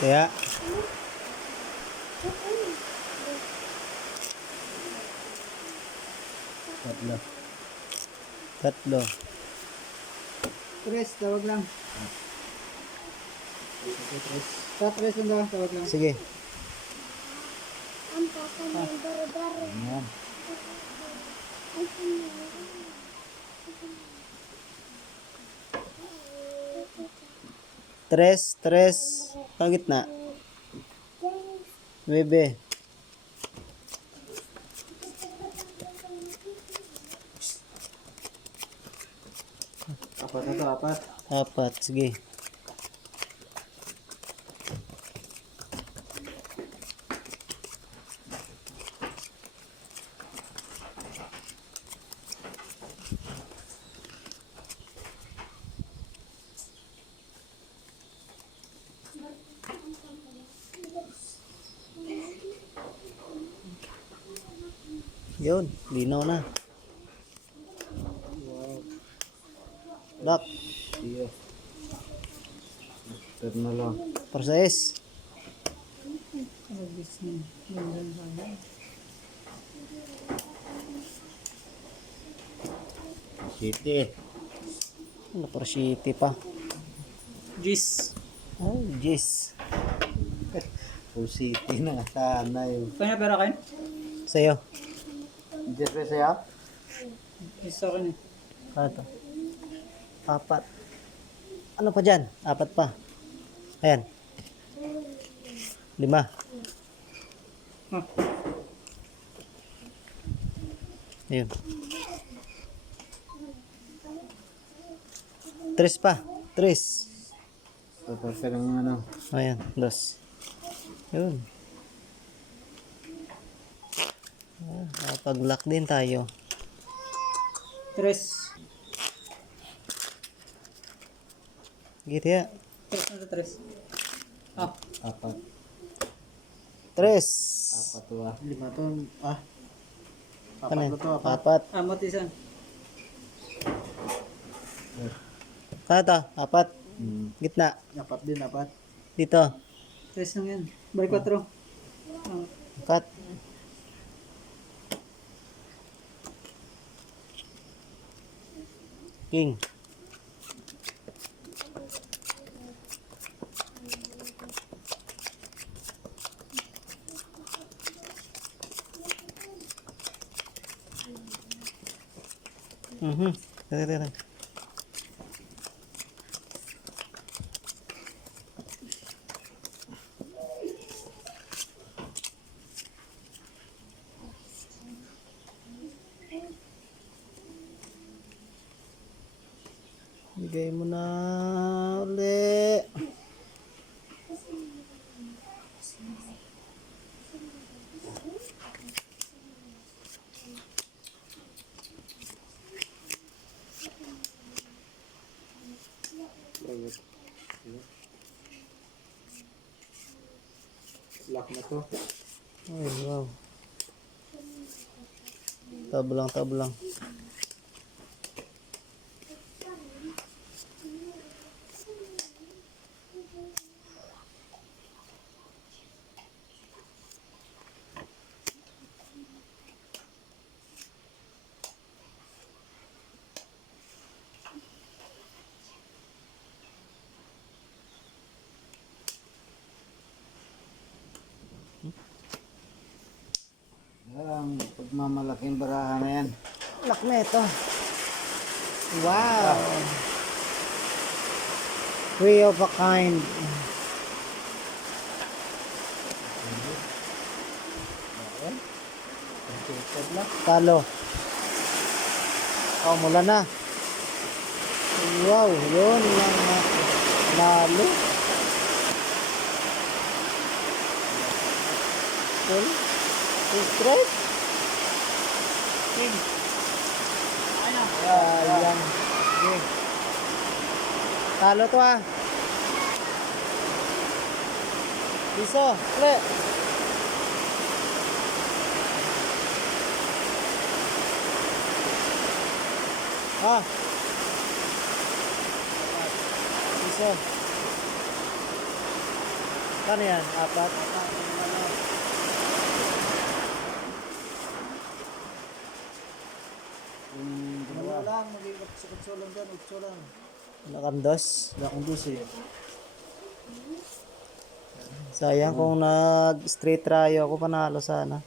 Kaya. Tatlo. Tatlo. Tres, tawag lang. Tres. Tres lang daw, tawag lang. Sige. Ayan. Tres. Sa gitna. Bebe. Apat na to, apat. Apat. Sige. Yun. Linaw na. Lock. Iyo. Third na lang. Process. City. Ano pa city pa? Gis. Oh, jeez. Full city na sana yun. Kanya pera kayo? Sa'yo. Just pa sa'yo? Gis sa akin eh. Ano to? Apat. Ano pa dyan? Apat pa. Ayan. 5. Ah. Ayun. 3 pa. 3. Tapos ka ng ano. Ayan. 2. Yun. Pag-lock din tayo. Tres. Gitu ya. Tres na to, tres. Ah, Apat. 3. Apat to ah. Lima to. Ah. Apat Ano na yun? to. Apat. Apat. amot isan. Kata, apat. Gitna. Apat din, apat. Dito. Tres lang yan. Balik 4. Ah, Cut. King. Tara. Bigay mo na uli. Lock na to. Ay, wow. Tablang. Ang pagmamalaking baraha na yan. Lock na ito. Wow. Three of a kind. Talo. Oh, mula na. Wow, yun lang nalo. Full straight. Ayan. Okay. Talo to ah. Piso, ple. Ah. Piso. Kano yan? Apat? Dalawa lang, nag-utso lang dyan, utso lang. Nakandos. Wala akong dus eh. Sayang kung nag-straight try ako, panalo sana.